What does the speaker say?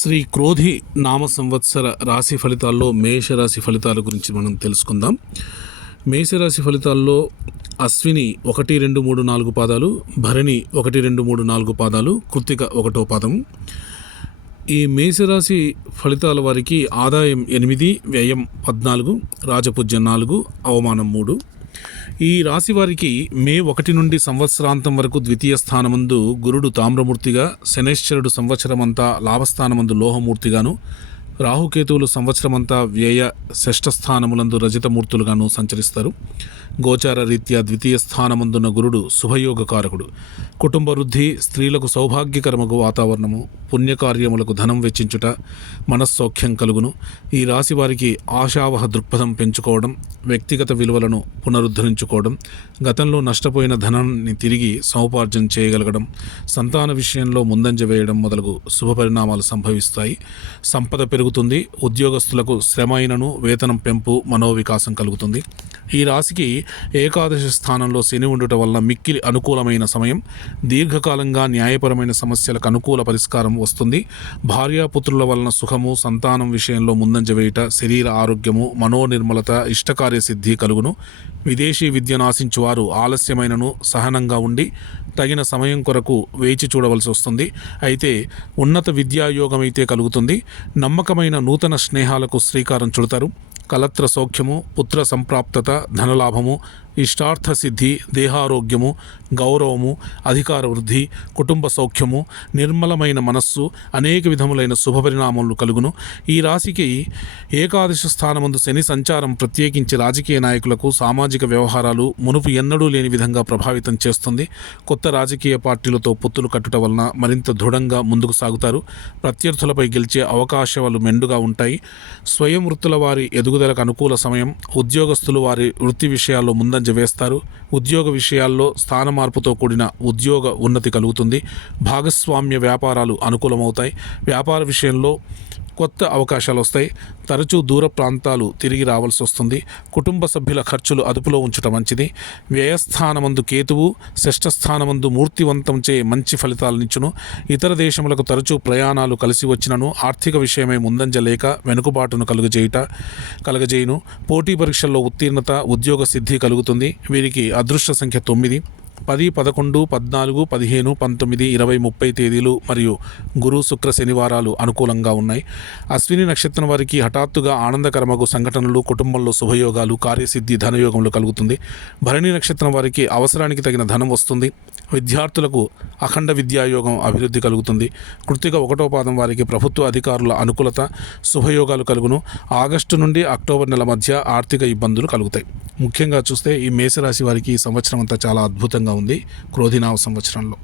శ్రీ క్రోధి నామ సంవత్సర రాశి ఫలితాల్లో మేషరాశి ఫలితాల గురించి మనం తెలుసుకుందాం. మేషరాశి ఫలితాల్లో అశ్విని 1, 2, 3, 4 పాదాలు, భరణి 1, 2, 3, 4 పాదాలు, కృత్తిక 1వ పాదము. ఈ మేషరాశి ఫలితాల వారికి ఆదాయం 8, వ్యయం 14, రాజపూజ్యం 4, అవమానం 3. ఈ రాశి వారికి మే 1 నుండి సంవత్సరాంతం వరకు ద్వితీయ స్థానమందు గురుడు తామ్రమూర్తిగా, శనైశ్వరుడు సంవత్సరమంతా లాభస్థానమందు లోహమూర్తిగాను, రాహుకేతువులు సంవత్సరమంతా వ్యయ షష్ఠ స్థానములందు రజతమూర్తులుగాను సంచరిస్తారు. గోచార రీత్యా ద్వితీయ స్థానమందున్న గురుడు శుభయోగకారకుడు. కుటుంబ వృద్ధి, స్త్రీలకు సౌభాగ్యకరమగు వాతావరణము, పుణ్యకార్యములకు ధనం వెచ్చించుట, మనస్సౌఖ్యం కలుగును. ఈ రాశి వారికి ఆశావహ దృక్పథం పెంచుకోవడం, వ్యక్తిగత విలువలను పునరుద్ధరించుకోవడం, గతంలో నష్టపోయిన ధనాన్ని తిరిగి సముపార్జన చేయగలగడం, సంతాన విషయంలో ముందంజ వేయడం మొదలగు శుభ పరిణామాలు సంభవిస్తాయి. సంపద పెరుగుతుంది. ఉద్యోగస్తులకు శ్రమ అయినను వేతనం పెంపు, మనోవికాసం కలుగుతుంది. ఈ రాశికి ఏకాదశి స్థానంలో శని ఉండుట వల్ల మిక్కిలి అనుకూలమైన సమయం. దీర్ఘకాలంగా న్యాయపరమైన సమస్యలకు అనుకూల పరిష్కారం వస్తుంది. భార్యాపుత్రుల వలన సుఖము, సంతానం విషయంలో ముందంజ వేయుట, శరీర ఆరోగ్యము, మనోనిర్మలత, ఇష్టకార్య సిద్ధి కలుగును. విదేశీ విద్యను ఆశించువారు ఆలస్యమైనను సహనంగా ఉండి తగిన సమయం కొరకు వేచి చూడవలసి వస్తుంది. అయితే ఉన్నత విద్యాయోగం అయితే కలుగుతుంది. నమ్మకమైన నూతన స్నేహాలకు శ్రీకారం చుడతారు. కలత్ర సౌఖ్యము, పుత్ర సంప్రాప్తత, ధనలాభము, ఇష్టార్థ సిద్ధి, దేహారోగ్యము, గౌరవము, అధికార వృద్ధి, కుటుంబ సౌఖ్యము, నిర్మలమైన మనస్సు, అనేక విధములైన శుభపరిణామములు కలుగును. ఈ రాశికి ఏకాదశ స్థానమందు శని సంచారం ప్రత్యేకించి రాజకీయ నాయకులకు సామాజిక వ్యవహారాలు మునుపు ఎన్నడూ లేని విధంగా ప్రభావితం చేస్తుంది. కొత్త రాజకీయ పార్టీలతో పొత్తులు కట్టుట వలన మరింత దృఢంగా ముందుకు సాగుతారు. ప్రత్యర్థులపై గెలిచే అవకాశాలు మెండుగా ఉంటాయి. స్వయం వృత్తుల వారి ఎదుగుదలకు అనుకూల సమయం. ఉద్యోగస్తులు వారి వృత్తి విషయాల్లో ముందంజ వేస్తారు. ఉద్యోగ విషయాల్లో స్థాన మార్పుతో కూడిన ఉద్యోగ ఉన్నతి కలుగుతుంది. భాగస్వామ్య వ్యాపారాలు అనుకూలమవుతాయి. వ్యాపార విషయంలో కొత్త అవకాశాలు వస్తాయి. తరచూ దూర ప్రాంతాలు తిరిగి రావాల్సి వస్తుంది. కుటుంబ సభ్యుల ఖర్చులు అదుపులో ఉంచడం మంచిది. వ్యయస్థానమందు కేతువు, షష్ఠస్థానమందు మూర్తివంతం చే మంచి ఫలితాలనిచ్చును. ఇతర దేశములకు తరచూ ప్రయాణాలు కలిసి వచ్చినను ఆర్థిక విషయమై ముందంజ లేక వెనుకబాటును కలుగజేయును. పోటీ పరీక్షల్లో ఉత్తీర్ణత, ఉద్యోగ సిద్ధి కలుగుతుంది. వీరికి అదృష్ట సంఖ్య 9, 10, 11, 14, 15, 19, 20, 30 తేదీలు మరియు గురు, శుక్ర, శనివారాలు అనుకూలంగా ఉన్నాయి. అశ్విని నక్షత్రం వారికి హఠాత్తుగా ఆనందకరమగు సంఘటనలు, కుటుంబంలో శుభయోగాలు, కార్యసిద్ధి, ధనయోగములు కలుగుతుంది. భరణి నక్షత్రం వారికి అవసరానికి తగిన ధనం వస్తుంది. విద్యార్థులకు అఖండ విద్యాయోగం అభివృద్ధి కలుగుతుంది. కృత్తిక 1వ పాదం వారికి ప్రభుత్వ అధికారుల అనుకూలత, శుభయోగాలు కలుగును. ఆగస్టు నుండి అక్టోబర్ నెల మధ్య ఆర్థిక ఇబ్బందులు కలుగుతాయి. ముఖ్యంగా చూస్తే ఈ మేషరాశి వారికి ఈ సంవత్సరం అంతా చాలా అద్భుతంగా ఉంది. క్రోధినామ సంవత్సరంలో